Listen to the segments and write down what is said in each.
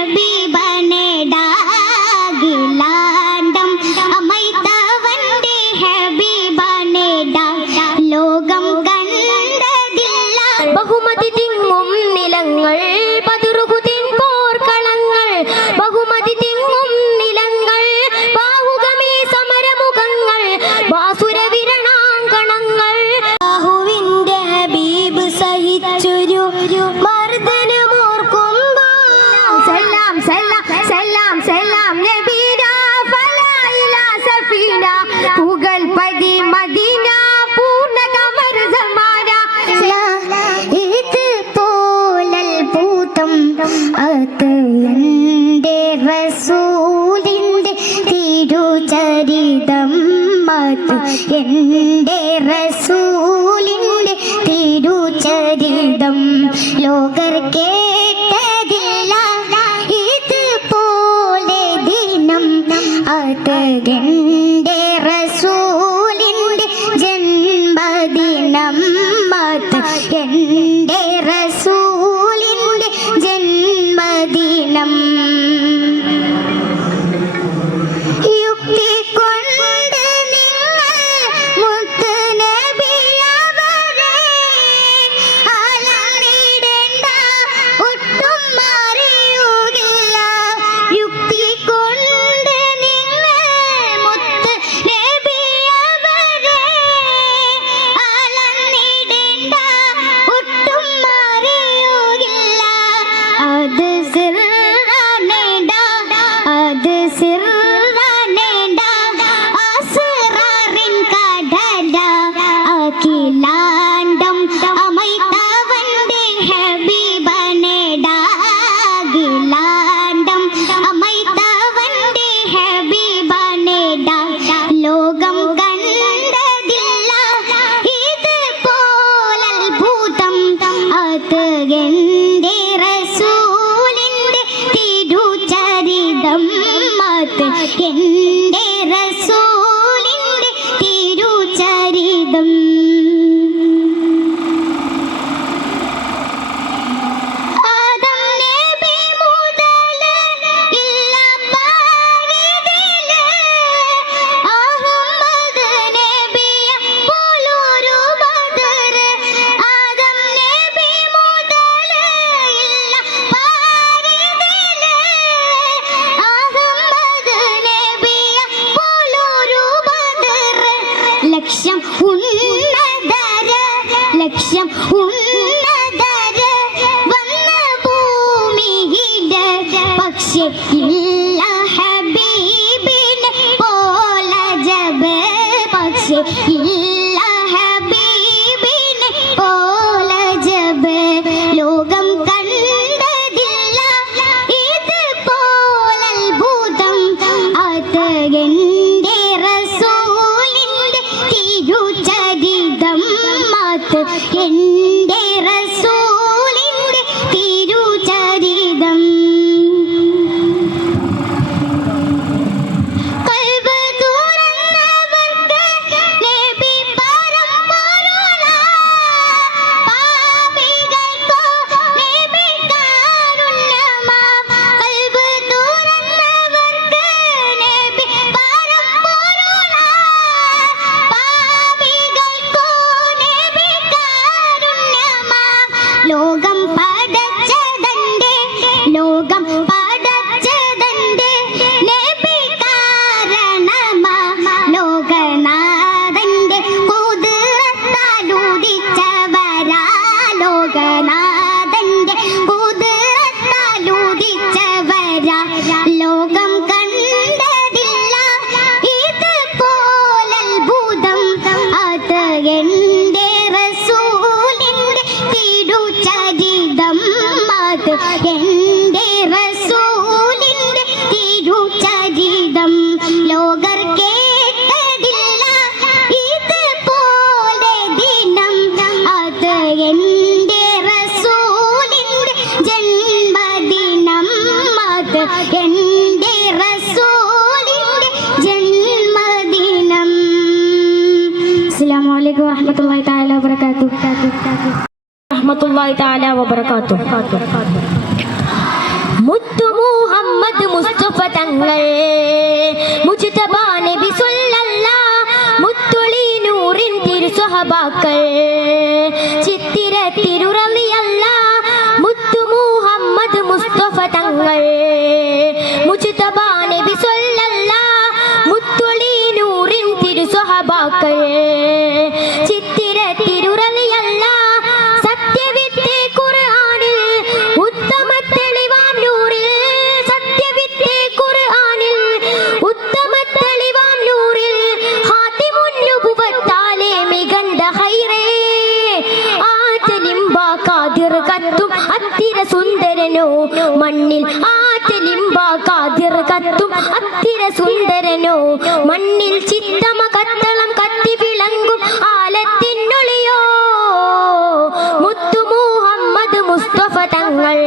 ഹബീബനെ ഡാഗിലാണ്ടം അമൈത്തവന്റെ ഹബീബനെ ലോകം കണ്ടതില്ല. ബഹുമതി തിങ്ങും നിലങ്ങൾ പതുറുകുതിൻ പോർക്കളങ്ങൾ, ബഹുമതി തിങ്ങും നിലങ്ങൾ ബാഹുഗമേ സമരമുഖങ്ങൾ ബാസുരവിരണാങ്കണങ്ങൾ. ബാഹുവിന്റെ ഹബീബ് സഹിച്ചൊരു മർദ്ദനമോർക്കുമ്പോൾ സലാം സലാം സലാം സലാം നബീന ഫലായില സഫീന പുകൾ പതി മദീന പൂർണ്ണ കമർ സമാന. ഇത് പോലൽഭൂതം അത് എൻ്റെ റസൂലിൻ്റെ തിരുചരിതം, അത് എൻ്റെ റസൂലിൻ്റെ തിരുചരിതം. ലോകർ കേട്ടതില്ല ഇതുപോലെ ദിനം, അത് എൻ്റെ റസൂലിൻ്റെ ജന്മദിനം, അത് എൻ്റെ റസൂലിൻ്റെ ജന്മദിനം. യുക്തി കൊണ്ട് നിങ്ങൾ മുത്ത് നബിയവരെ അലറിടേണ്ട ഒട്ടും അറിയുകില്ല. യുക്തി കൊണ്ട് നിങ്ങൾ മുത്ത് നബിയവരെ അലറിടേണ്ട ഒട്ടും അറിയുകില്ല. അത് സിർറാനേണ്ട, അത് സിർറാനേണ്ട അസ്റാറിൻ കടല അഖിലാണ്ടം അമൈത്തവന്റെ ഹബീബനെ ഡാഗിലാണ്ടം അമൈത്തവന്റെ ഹബീബനെ ലോകം കണ്ടതില്ല ഇത് പോലൽഭൂതം, അത് എൻ്റെ റസൂലിൻ്റെ തിരുചരിതം, അത് എൻ്റെ റസൂലിൻ്റെ തിരുചരിതം. ആദം നബി മുതൽ ഇല്ല പാരിതില് അഹമ്മദ് നബിയെ പോലൊരു ബദർ. ആദം നബി മുതൽ ഇല്ല പാരിതില് അഹമ്മദ് നബിയെ പോലൊരു ബദർ. ലക്ഷ്യം ഉന്നതര, ലക്ഷ്യം ഉന്നതര വന്ന ഭൂമിയില്, പക്ഷേ ഇല്ല ഹബീബിനെ പോല ജബ്, പക്ഷേ ഇല്ല ഹബീബിനെ പോല ജബ്. ലോകം കണ്ടതില്ല ഇത് പോലൽഭൂതം, അത് എൻ്റെ റസൂലിൻ്റെ തിരുചരിതം, അത് എൻ്റെ റസൂലിൻ്റെ തിരുചരിതം. കൽബ് തുറന്നവർക്ക് നബി പരമ്പൊരുള, പാപികൾക്കോ നബി കാരുണ്യമാം. കൽബ് തുറന്നവർക്ക് നബി പരമ്പൊരുള, പാപികൾക്കോ നബി കാരുണ്യമാം. ലോകം പടച്ചതന്റെ, ലോകം പടച്ചതന്റെ നബി കാരണമാ. ലോകനാഥന്റെ കുതിരത്താൽ ഉദിച്ചവരാ, ലോകനാഥന്റെ കുതിരത്താൽ ഉദിച്ചവരാ. ലോകം കണ്ടതില്ല ഇത് പോലൽഭൂതം, അത് എൻ്റെ റസൂലിൻ്റെ തിരുചരിതം, അത് എൻ്റെ റസൂലിൻ്റെ തിരുചരിതം. ലോകർ കേട്ടതില്ല ഇത് പോലെ ദിനം, അത് എൻ്റെ റസൂലിൻ്റെ ജന്മദിനം, അത് എൻ്റെ റസൂലിൻ്റെ ജന്മദിനം. അസ്സലാമു അലൈക്കും വറഹ്മത്തുള്ളാഹി തആല വബറകാതുഹു. റഹ്മത്തുള്ളാഹി തആല വബറകാതുഹു. മുത്തുമൂ മുസ്തഫ തങ്ങൾ മുജ്തബ നബി സല്ലല്ലാഹ് മുത്തൊളി നൂറിൻ തിരുസ്വഹബാക്കൾ ചിത്തിര തിരുറളിയല്ലാഹ് മുത്തു മുഹമ്മദ് മുസ്തഫ തങ്ങൾ മുജ്തബ നബി സല്ലല്ലാഹ് മുത്തൊളി നൂറിൻ തിരുസ്വഹബാക്കൾ ചിത്തിര തിരുറളിയല്ലാഹ് സത്യവിത്തെ ഖുർആനിൽ ഉത്തമ തെളിവാം നൂറിൽ സത്യവിത്തെ ഖുർആനിൽ ഉത്തമ തെളിവാം നൂറിൽ ഹാതിമുൻ നുബുവത്താലെ മികണ്ട ഹൈറേ ആറ്റലിംബ ഖാദിർ കത്തും അത്തിര സുന്ദരനോ മണ്ണിൽ ആറ്റലിംബ ഖാദിർ കത്തും അത്തിര സുന്ദരനോ മണ്ണിൽ ചിത്തമ കത്തളം കത്തി വിളങ്ങും ആലത്തിനൊളിയോ മുത്തു മുഹമ്മദ് മുസ്തഫ തങ്ങൾ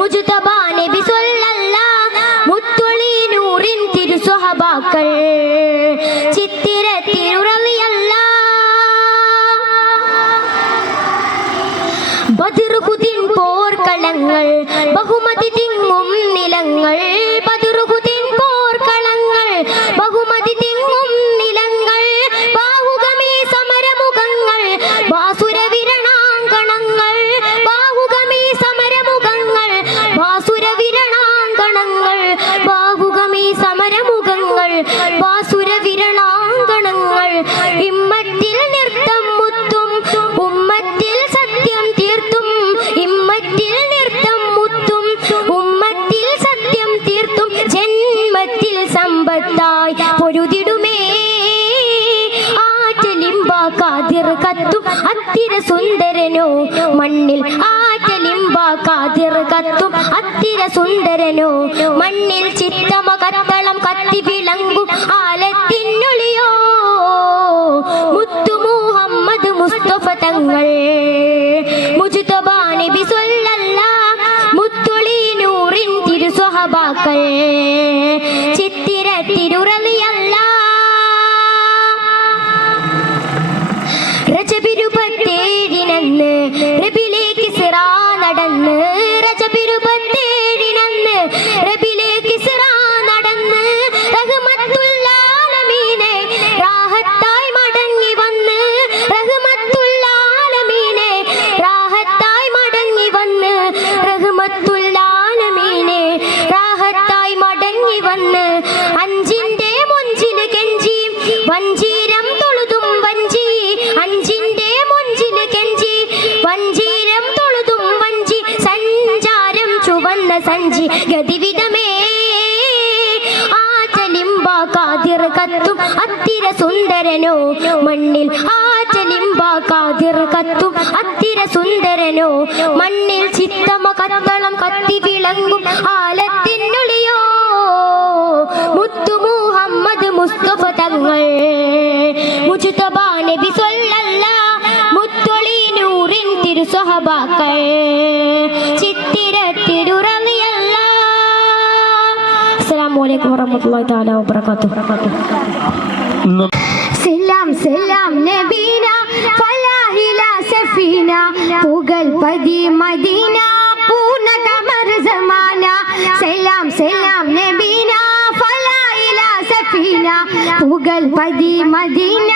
മുജ്തബ നബി സല്ലല്ലാഹ് മുത്തൊളി നൂറിൻ തിരുസ്വഹബാക്കൾ ചിത്തിര തിരുറളിയല്ലാഹ് ബദ്റുഹുദിൻ പോർക്കളങ്ങൾ ബഹുമതി തിങ്ങും നിലങ്ങൾ ബദ്റുഹുദിൻ പോർക്കളങ്ങൾ ബഹുമതി തിങ്ങും നിലങ്ങൾ ബാഹുഗമേ സമരമുഖങ്ങൾ ബാസുര വിരണാങ്കണങ്ങൾ ബാഹുഗമേ സമരമുഖങ്ങൾ ബാസുര വിരണാങ്കണങ്ങൾ ബാഹുഗമേ സമരമുഖങ്ങൾ ബാസുര വിരണാങ്കണങ്ങൾ ഇമ്മത്തിൽ നൃത്തം മുത്തും ഉമ്മത്തിൽ സത്യം തീർത്തും ഇമ്മത്തിൽ നൃത്തം മുത്തും ഉമ്മത്തിൽ സത്യം തീർത്തും ജന്മത്തിൽ സമ്പത്തായി പൊരുതിടുമേ ആറ്റലിംബ ഖാദിർ കത്തും അത്തിര സുന്ദരനോ മണ്ണിൽ ആറ്റലിംബ ഖാദിർ കത്തും അത്തിര സുന്ദരനോ മണ്ണിൽ ചിത്തമ കത്തളം കത്തി വിളങ്ങും ആലത്തിനൊളിയോ മുത്തു മുഹമ്മദ് മുസ്തഫ തങ്ങൾ മുജ്തബ നബി സല്ലല്ലാഹ് മുത്തൊളി നൂറിൻ തിരുസ്വഹബാക്കൾ ചിത്തിര തിരുറളിയല്ലാഹ് രജബിരുപത്തേഴിനന്ന് റബിലേക്ക് സിറാ നടന്ന് രജബിരുപത്തേഴിനന്ന് റബിലേക്ക് സിറാ നടന്ന് റഹ്മത്തുൽ ആലമീനെ റാഹത്തായി മടങ്ങി വന്ന് റഹ്മത്തുൽ ആലമീനെ റാഹത്തായി മടങ്ങി വന്ന് റഹ്മത്തുൽ ആലമീനെ റാഹത്തായി മടങ്ങി വന്ന് അഞ്ചിന്റെ മുഞ്ചില് കെഞ്ചി വഞ്ചീരം തൊഴുതും വഞ്ചി അഞ്ചിന്റെ മുഞ്ചില് കെഞ്ചി വഞ്ചീരം തൊഴുതും വഞ്ചി സഞ്ചാരം ചുവന്ന സഞ്ചി ഗതിവിധമേ ആറ്റലിംബ ഖാദിർ കത്തും അത്തിര സുന്ദരനോ മണ്ണിൽ ആറ്റലിംബ ഖാദിർ കത്തും അത്തിര സുന്ദരനോ മണ്ണിൽ ചിത്തമ കത്തളം കത്തി വിളങ്ങും ആലത്തിനൊളിയോ മുത്തു മുഹമ്മദ് മുസ്തഫ തങ്ങൾ മുജ്തബ നബി സല്ലല്ലാഹ് മുത്തൊളി നൂറിൻ തിരുസ്വഹബാക്കൾ ചിത്തിര തിരുറളിയല്ലാഹ്. അസ്സലാമു അലൈക്കും വറഹ്മത്തുള്ളാഹി തആല വബറകാതുഹു. സലാം സലാം നബീന ഫലാഹില സഫീന പുകൾ പതി മദീന പൂർണ്ണ കമർ സമാന സലാം സലാം നബീന ഫലാഹില സഫീന പുകൾ പതി മദീന